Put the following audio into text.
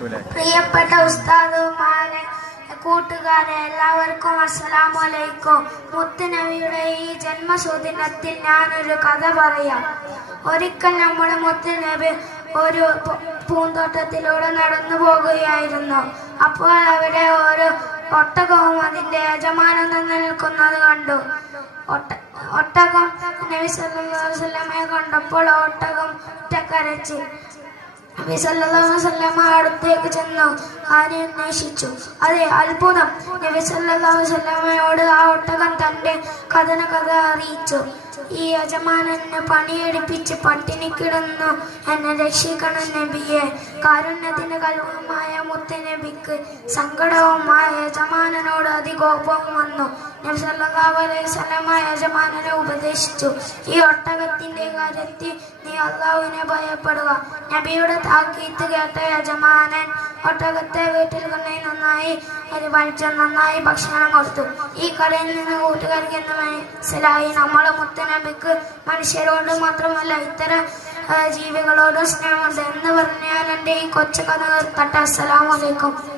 പ്രിയപ്പെട്ട ഉസ്താദുമാരെ കൂട്ടുകാരെ എല്ലാവർക്കും അസ്സലാമു അലൈക്കും മുത്തുനബിയുടെ ഈ ജന്മസുദിനത്തിൽ ഞാനൊരു കഥ പറയാം. ഒരിക്കൽ നമ്മുടെ മുത്തുനബി ഒരു പൂന്തോട്ടത്തിലൂടെ നടന്നു പോകുകയായിരുന്നു. അപ്പോൾ അവിടെ ഒരു ഒട്ടകവും അതിന്റെ യജമാനൻ നിൽക്കുന്നത് കണ്ടു. ഒട്ട ഒട്ടകം നബി അലൈഹി വസല്ലമയെ കണ്ടപ്പോൾ ഒട്ടകം ഒറ്റക്കരച്ച് നബി സല്ലല്ലാഹു വസല്ലമ അടുത്തേക്ക് ചെന്നു. ആനെ അന്വേഷിച്ചു? അതെ അത്ഭുതം. നബി സല്ലല്ലാഹു വസല്ലമയോട് ആ ഒട്ടകം തന്റെ കഥന കഥ അറിയിച്ചു. ഈ യജമാനന് പണിയെടുപ്പിച്ച് പട്ടിണി കിടന്നു എന്നെ രക്ഷിക്കണം നബിയെ. കാരുണ്യത്തിന് കൽവുമായ മുത്ത നബിക്ക് സങ്കടവുമായ യജമാനനോട് അതികോപവും വന്നു. നബി സല്ലല്ലാഹു അലൈഹി യജമാനനെ ഉപദേശിച്ചു. ഈ ഒട്ടകത്തിന്റെ കാര്യത്തിൽ നീ അള്ളാഹുവിനെ ഭയപ്പെടുക. നബിയുടെ താക്കീത്ത് കേട്ട യജമാനൻ. ഒട്ടകത്തെ വീട്ടിൽ കൊണ്ടേ നന്നായി പരിപാലിച്ച നന്നായി ഭക്ഷണം കൊടുത്തു. ഈ കടയിൽ നിന്ന് കൂട്ടുകാർക്ക് എന്ന് മനസ്സിലായി? നമ്മളെ മുത്തനബിക്ക് മനുഷ്യരോട് മാത്രമല്ല ഇത്തരം ജീവികളോടും സ്നേഹമുണ്ട്. എന്ന് പറഞ്ഞാൽ എന്റെ ഈ കൊച്ചു കഥ നിർത്തട്ടെ അസ്സലാമലൈക്കും